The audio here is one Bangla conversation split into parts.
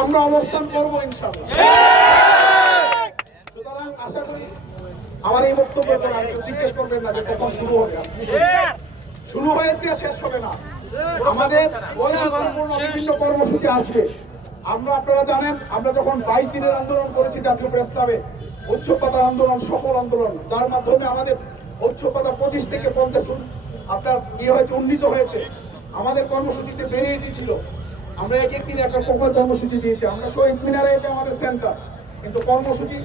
আমরা অবস্থান করবো ইনশাআল্লাহ। সুতরাং আশা করি আমার এই বক্তব্য জিজ্ঞেস করবেন না যে কখন শুরু হবে। শুরু হয়েছে, শেষ হবে না। আমাদের বিভিন্ন কর্মসূচি আসবে। আপনারা জানেন, আমরা যখন 22 দিনের আন্দোলন করেছি জাতীয় প্রেস ক্লাবে, ঐক্যপাতার আন্দোলন সফল আন্দোলন, যার মাধ্যমে আমাদের ঐক্যপাতা 25 থেকে 50 আপনার হয়েছে, উন্নীত হয়েছে। আমাদের কর্মসূচিতে বেরিয়ে ছিল, আমরা এক দিন একটা প্রকল্প কর্মসূচি দিয়েছি। আমরা শহীদ মিনারে, এটা আমাদের সেন্টার, কিন্তু কর্মসূচি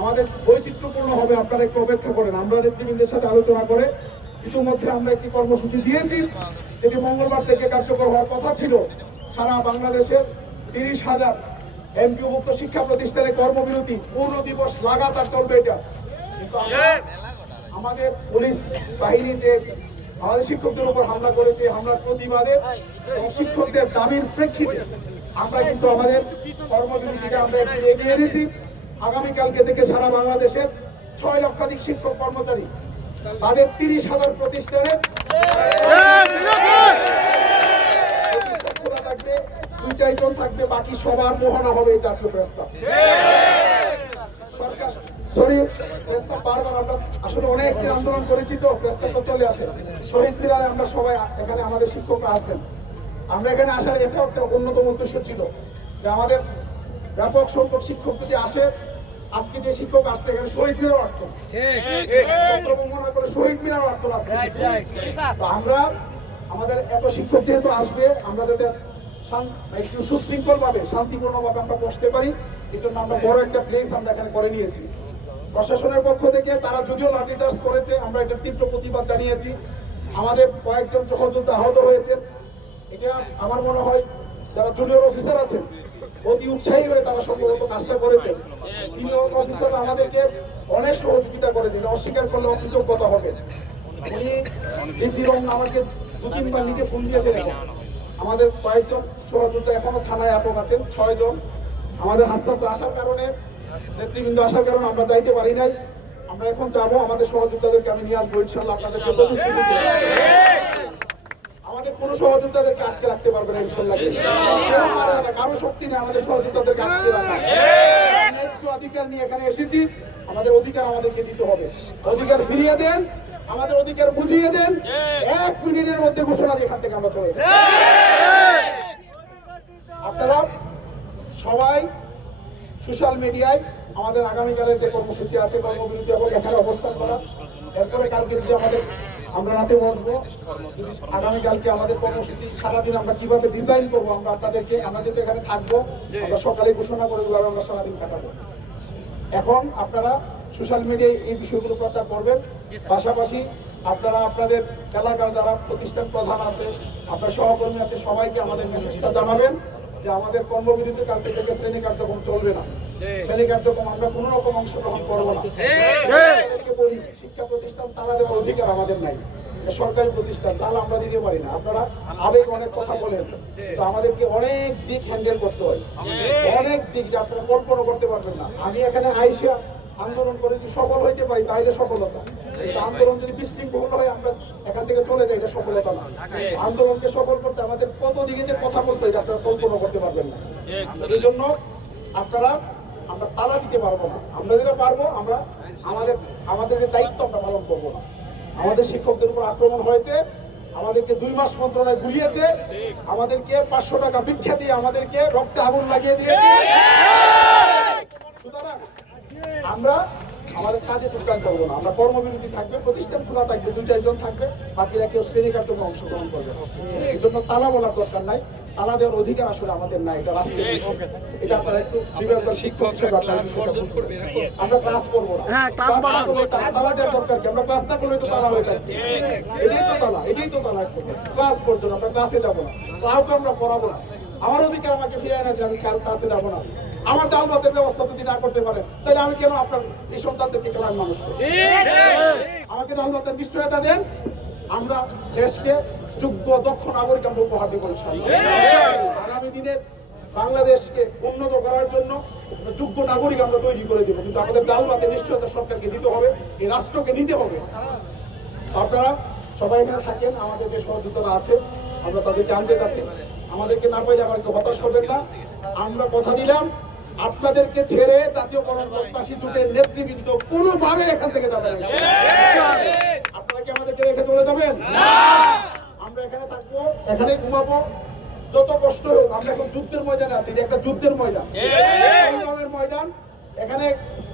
আমাদের বৈচিত্র্যপূর্ণ হবে। আপনারা একটু অপেক্ষা করেন, আমরা নেতৃবৃন্দের সাথে আলোচনা করে ইতিমধ্যে আমরা একটি কর্মসূচি দিয়েছি, যেটি মঙ্গলবার থেকে কার্যকর হওয়ার কথা ছিল। সারা বাংলাদেশের 30,000 এমপিওভুক্ত শিক্ষা প্রতিষ্ঠানে কর্মবিরতি পূর্ণ দিবস লাগাতার চলবে এটা। কিন্তু আমাদের পুলিশ বাহিনী যে আমাদের শিক্ষকদের উপর হামলা করেছে, হামলার প্রতিবাদে এবং শিক্ষকদের দাবির প্রেক্ষিতে আমরা কিন্তু আমাদের কর্মবিরতিকে আমরা একটু এগিয়ে এনেছি। আগামীকালকে থেকে সারা বাংলাদেশের 6 লক্ষাধিক শিক্ষক কর্মচারী তাদের 30,000 প্রতিষ্ঠানে খোলা থাকবে, 2-4 জন থাকবে, বাকি সবার মোহনা হবে এই জাতীয় প্রস্তাব। সরকার প্রস্তাব বারবার আমরা আসলে অনেক দিন আন্দোলন করেছি, তো প্রস্তাবটা চলে আসে। শহীদ মিনারে আমরা সবাই এখানে আমাদের শিক্ষকরা আসবেন। আমরা এখানে আসার এটাও একটা অন্যতম উদ্দেশ্য ছিল যে আমাদের ব্যাপক সংখ্যক শিক্ষক যদি আসে, আজকে যে শিক্ষক আসছে এখানে শহীদ মিনার অর্থ মনে করে শহীদ মিনার অর্থ আজকে। তো আমরা আমাদের এত শিক্ষক যেহেতু আসবে, আমরা যাতে একটু সুশৃঙ্খল ভাবে শান্তিপূর্ণ ভাবে আমরা বসতে পারি, এই জন্য আমরা বড় একটা প্লেস আমরা এখানে করে নিয়েছি। প্রশাসনের পক্ষ থেকে তারা যদিও লাঠিচার্জ করেছে, আমরা এটার তীব্র প্রতিবাদ জানিয়েছি। আমাদের কয়েকজন সহযোদ্ধা আহত হয়েছে। এটা আমার মনে হয় যারা জুনিয়র অফিসার আছেন অতি উৎসাহী হয়ে তারা সম্ভবত কাজটা করেছেন। সিনিয়র অফিসাররা আমাদেরকে অনেক সহযোগিতা করেছে, এটা অস্বীকার করলে অকৃতজ্ঞতা হবে। উনি ডিসি রং আমাকে 2-3 বার নিজে ফোন দিয়েছেন। আমাদের কয়েকজন সহযোদ্ধা এখনো থানায় আটক আছেন, 6 জন। আমাদের হাসপাতালে আসার কারণে, নেতৃবৃন্দ আসার কারণে আমরা যাইতে পারি নাই। আমরা এখন যাবো, আমাদের সহযোদ্ধাদেরকে আমি নিয়ে আসবো ইনশাআল্লাহ। আপনাদেরকে প্রতিশ্রুতি দিই, আমাদের কোনো সহযোদ্ধাদেরকে আটকে রাখতে পারবে না ইনশাআল্লাহ। কারো শক্তি নেই আমাদের সহযোদ্ধাদেরকে আটকে রাখা। ন্যায্য অধিকার নিয়ে এখানে এসেছি, আমাদের অধিকার আমাদেরকে দিতে হবে। অধিকার ফিরিয়ে দেন, আমাদের অধিকার বুঝিয়ে দেন। 1 মিনিটের মধ্যে ঘোষণা দিয়ে এখান থেকে আমরা চলে যাই। আপনারা সবাই সোশ্যাল মিডিয়ায় আমাদের আগামীকালের যে কর্মসূচি আছে, কর্মবিরতি এবং এখানে অবস্থান করা, এরপরে কালকে যদি আমরা রাতে বসবো, আগামীকালকে আমাদের কর্মসূচি সারাদিন আমরা কিভাবে ডিজাইন করবো, আমরা আপনাদেরকে, আমরা যেহেতু এখানে থাকবো, আমরা সকালে ঘোষণা করে ওইভাবে আমরা সারাদিন কাটাবো। এখন আপনারা সোশ্যাল মিডিয়ায় এই বিষয়গুলো প্রচার করবেন। পাশাপাশি আপনারা আপনাদের এলাকার যারা প্রতিষ্ঠান প্রধান আছে, আপনার সহকর্মী আছে, সবাইকে আমাদের মেসেজটা জানাবেন যে আমাদের কর্মবিরতি কালকে থেকে শ্রেণী কার্যক্রম চলবে না। শ্রেণী কার্যক্রম আমরা কোনো রকম অংশগ্রহণ করবো না। বলি, শিক্ষা প্রতিষ্ঠান তালা দেওয়ার অধিকার আমাদের নাই, সরকারি প্রতিষ্ঠান, তাহলে আমরা দিতে পারি না। আপনারা আবেগ অনেক কথা বলেন, তো আমাদেরকে অনেক দিক হ্যান্ডেল করতে হয়, অনেক দিক যা আপনারা কল্পনা করতে পারবেন না। আমি এখানে আইসা আন্দোলন করে যদি সফল হইতে পারি তাহলে সফলতা, কিন্তু আন্দোলন যদি বিশৃঙ্খল হয় আমরা এখান থেকে চলে যাই, এটা সফলতা না। আন্দোলনকে সফল করতে আমাদের কত দিকে যে কথা বলতে হয় আপনারা কল্পনা করতে পারবেন না। এই জন্য আমরা তালা দিতে পারবো না। আমরা যেটা পারবো, আমরা আমাদের যে দায়িত্ব আমরা পালন করবো না। আমাদের শিক্ষকদের উপর আক্রমণ হয়েছে, আমাদেরকে 2 মাস মন্ত্রণালয় ঘুরিয়েছে, আমাদেরকে 500 টাকা ভিক্ষা দিয়ে আমাদেরকে রক্তে আগুন লাগিয়ে দিয়েছে। সুতরাং আমরা আমাদের কাজে যোগদান করবো না, আমরা কর্মবিরতি থাকবে, প্রতিষ্ঠান খোলা থাকবে, 2-4 জন থাকবে, বাকিরা কেউ শ্রেণী কার্যক্রমে অংশগ্রহণ করবে। এই জন্য তালা বলার দরকার নাই, তালা দেওয়ার অধিকার আসলে আমাদের নাই, এটা রাষ্ট্রের বিষয়। এটা আপনারা একটু শিক্ষক হিসেবে আমরা ক্লাস করবো না, তালা দেওয়ার দরকার কি? আমরা ক্লাস না করলে তো তালা হয়ে যাচ্ছে, এটাই তো তালা। ক্লাস পর্যন্ত আমরা ক্লাসে যাবো না, কাউকে আমরা পড়াবো না। আমার অধিকার আমাকে ফিরিয়ে না দিলে আমি ক্লাসে যাবো না। আমার ডাল ভাতের ব্যবস্থা যদি না করতে পারেন, তাহলে আমি কেন আপনার এই সন্তানদেরকে কেন মানুষ করি? আমাকে ডাল ভাতের নিশ্চয়তা দেন, আমরা দেশকে যোগ্য দক্ষ নাগরিক আমরা উপহার দেবো ইনশাআল্লাহ। আগামী দিনের বাংলাদেশকে উন্নত করার জন্য যোগ্য নাগরিক আমরা তৈরি করে দেবো, কিন্তু আমাদের ডাল ভাতের নিশ্চয়তা সরকারকে দিতে হবে, এই রাষ্ট্রকে নিতে হবে। আপনারা সবাই এখানে থাকেন, আমাদের যে সহযোগিতারা আছে আমরা তাদেরকে আনতে চাচ্ছি। আমাদেরকে না পাইলে আমাদেরকে হতাশ করবেন না। আমরা কথা দিলাম আপনাদেরকে ছেড়ে জাতীয়করণ প্রত্যাশী জোটের নেতৃবৃন্দ কোনোভাবে এখান থেকে যাবেন না। আপনারা কি আমাদেরকে রেখে চলে যাবেন? আমরা এখানে থাকবো, এখানে ঘুমাবো, যত কষ্ট হোক। আমরা এখন যুদ্ধের ময়দানে আছি, এটা একটা যুদ্ধের ময়দান, সংগ্রামের ময়দান। এখানে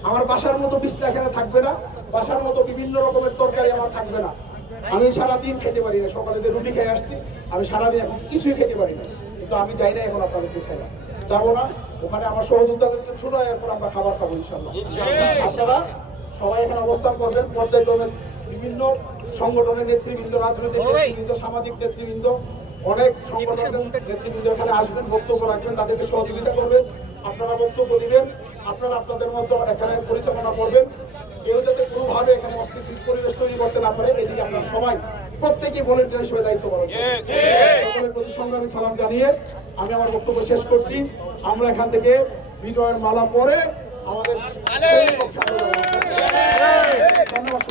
আমার বাসার মতো বিছনা এখানে থাকবে না, বাসার মতো বিভিন্ন রকমের তরকারি আমার থাকবে না। আমি সারাদিন খেতে পারি না, সকালে যে রুটি খেয়ে আসছি আমি সারাদিন এখন কিছুই খেতে পারি না, কিন্তু আমি যাই না এখন আপনাদেরকে ছাড়া যাবো না। ওখানে আমার সহযোদ্ধাদেরকে ছোট এরপর আমরা খাবার খাবো ইনশাল্লাহ। আপনারা সবাই এখানে অবস্থান করবেন, পর্যায়ক্রমে বিভিন্ন সংগঠনের নেতৃবৃন্দ, রাজনৈতিক নেতৃবৃন্দ, সামাজিক নেতৃবৃন্দ, অনেক সংগঠনের নেতৃবৃন্দ এখানে আসবেন, বক্তব্য রাখবেন, তাদেরকে সহযোগিতা করবেন, আপনারা বক্তব্য দিবেন, আপনারা আপনাদের মতো এখানে পরিচালনা করবেন। কেউ যাতে কোনোভাবে এখানে অস্থিতিশীল পরিবেশ তৈরি করতে না পারে, এদিকে আপনারা সবাই প্রত্যেকেই ভলেন্টিয়ার হিসেবে দায়িত্ব পালন করবেন। সকলের প্রতি সংগ্রামী সালাম জানিয়ে আমি আমার বক্তব্য শেষ করছি। আমরা এখান থেকে বিজয়ের মালা পরে আমাদের ধন্যবাদ।